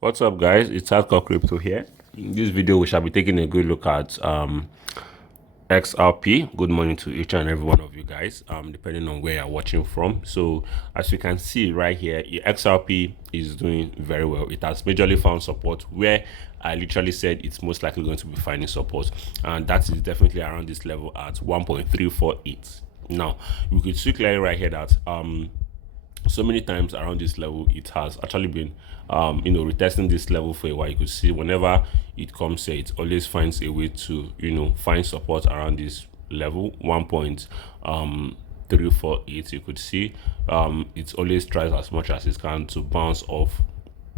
What's up, guys? It's Hardcore Crypto here. In this video, we shall be taking a good look at XRP. Good morning to each and every one of you guys, depending on where you're watching from. So, as you can see right here, XRP is doing very well. It has majorly found support where I literally said it's most likely going to be finding support, and that is definitely around this level at 1.348. Now, you could see clearly right here that so many times around this level it has actually been retesting this level for a while. You could see whenever it comes here, it always finds a way to find support around this level 1.348. You could see it always tries as much as it can to bounce off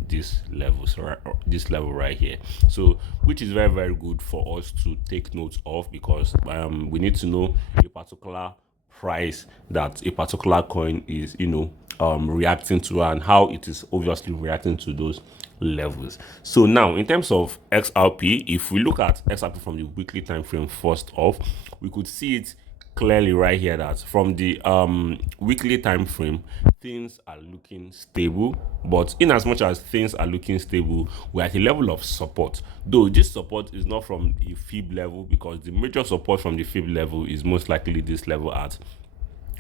this level, so this level right here, so which is very, very good for us to take note of, because we need to know a particular price that a particular coin is reacting to, and how it is obviously reacting to those levels. So now, in terms of XRP, if we look at XRP from the weekly time frame first off, we could see it clearly right here that from the weekly time frame, things are looking stable. But in as much as things are looking stable, we're at a level of support, though this support is not from the fib level, because the major support from the fib level is most likely this level at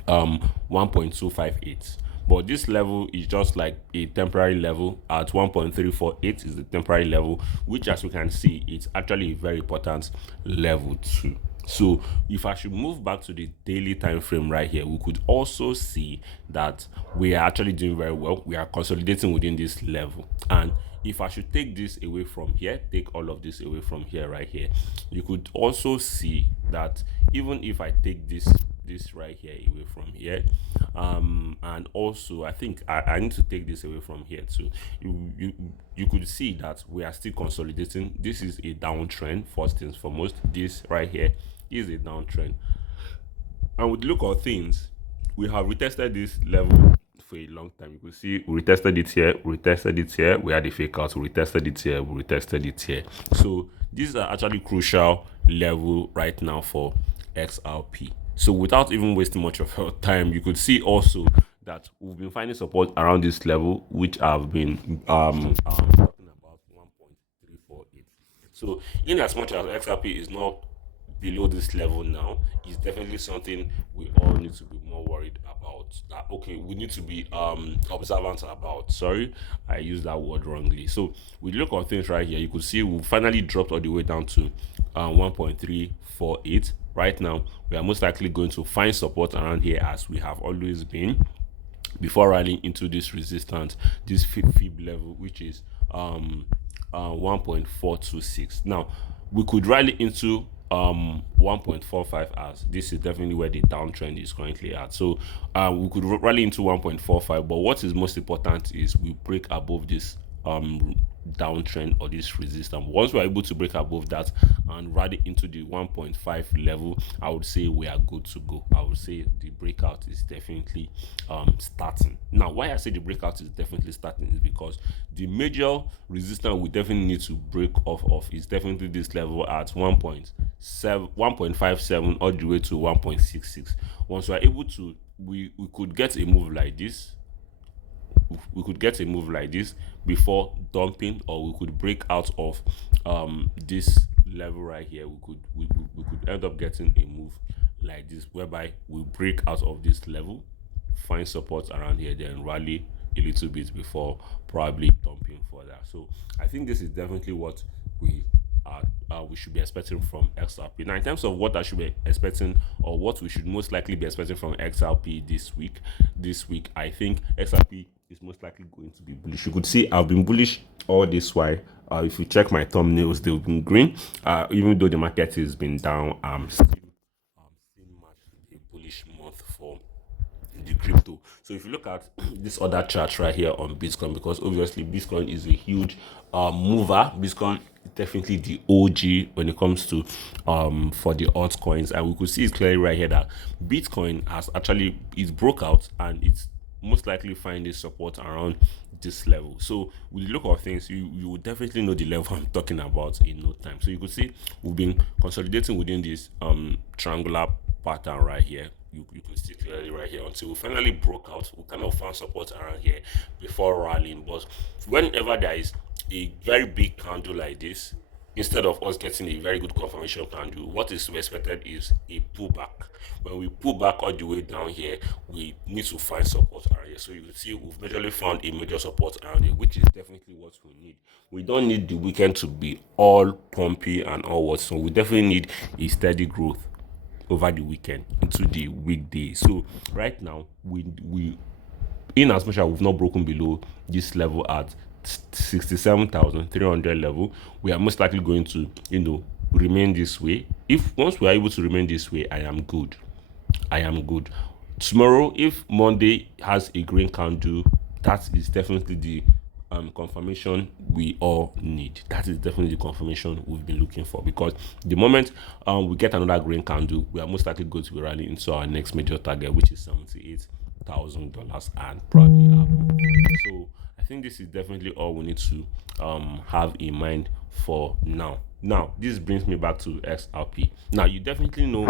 1.258. But this level is just like a temporary level at 1.348 is the temporary level, which, as we can see, it's actually a very important level too. So if I should move back to the daily time frame right here, we could also see that we are actually doing very well. We are consolidating within this level. And if I should take this away from here, take all of this away from here right here, you could also see that even if I take this right here away from here, and also I think I need to take this away from here too, you could see that we are still consolidating. This is a downtrend. First things foremost, this right here is a downtrend, and with the look of things, we have retested this level for a long time. You could see we retested it here, we retested it here, we had a fake out, we retested it here, we retested it here. So these are actually crucial level right now for XRP. So without even wasting much of your time, you could see also that we've been finding support around this level, which I've been talking about 1.348. So in as much as XRP is not below this level now, is definitely something we all need to be more worried about. Okay, we need to be observant about. Sorry, I used that word wrongly. So we look on things right here, you could see we finally dropped all the way down to 1.348. Right now, we are most likely going to find support around here, as we have always been, before rallying into this resistance, this fib level, which is 1.426. Now we could rally into 1.45, as this is definitely where the downtrend is currently at. So we could rally into 1.45, but what is most important is we break above this downtrend or this resistance. Once we're able to break above that and rally into the 1.5 level, I would say we are good to go. I would say the breakout is definitely starting. Now, why I say the breakout is definitely starting is because the major resistance we definitely need to break off of is definitely this level at 1.57 all the way to 1.66. Once we're able to, we could get a move like this. We could get a move like this before dumping, or we could break out of this level right here. We could end up getting a move like this, whereby we break out of this level, find support around here, then rally a little bit before probably dumping further. So I think this is definitely what we should be expecting from XRP. Now, in terms of what I should be expecting, or what we should most likely be expecting from XRP this week, I think XRP is most likely going to be bullish. You could see I've been bullish all this while. If you check my thumbnails, they've been green. Even though the market has been down, I'm still much a bullish month for the crypto. So if you look at this other chart right here on Bitcoin, because obviously Bitcoin is a huge mover. Bitcoin is definitely the OG when it comes to for the altcoins, and we could see it clearly right here that Bitcoin has actually, it's broke out, and it's most likely find a support around this level. So with the look of things, you will definitely know the level I'm talking about in no time. So you could see we've been consolidating within this triangular pattern right here. You could see clearly right here until we finally broke out. We kind of found support around here before rallying. But whenever there is a very big candle like this, instead of us getting a very good confirmation candle, what is expected is a pullback. When we pull back all the way down here, we need to find support around here. So you can see we've majorly found a major support around here, which is definitely what we need. We don't need the weekend to be all pumpy and all what. So we definitely need a steady growth over the weekend into the weekday. So right now, we in as much as we've not broken below this level at 67,300 level, we are most likely going to, remain this way. If once we are able to remain this way, I am good. I am good. Tomorrow, if Monday has a green candle, that is definitely the confirmation we all need. That is definitely the confirmation we've been looking for, because the moment we get another green candle, we are most likely going to be rallying into our next major target, which is $78,000 and probably up. So I think this is definitely all we need to have in mind for now. Now, this brings me back to XRP. Now, you definitely know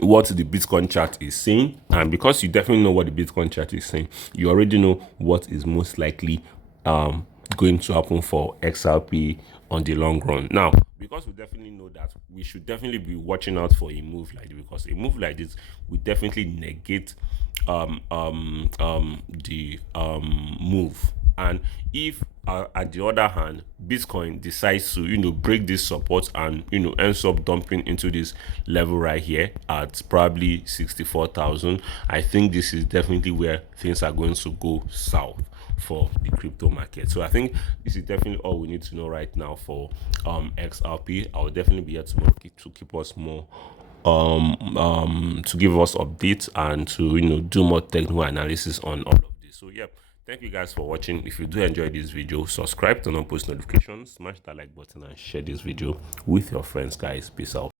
what the Bitcoin chart is saying, and because you definitely know what the Bitcoin chart is saying, you already know what is most likely going to happen for XRP on the long run. Now, because we definitely know that, we should definitely be watching out for a move like this, because a move like this will definitely negate the move. And if at the other hand, Bitcoin decides to break this support and ends up dumping into this level right here at probably 64,000, I think this is definitely where things are going to go south for the crypto market. So I think this is definitely all we need to know right now for XRP. I will definitely be here tomorrow to keep us more to give us updates and to do more technical analysis on all of this. So yeah, thank you guys for watching. If you do enjoy this video, subscribe, turn on post notifications, smash that like button, and share this video with your friends, guys. Peace out.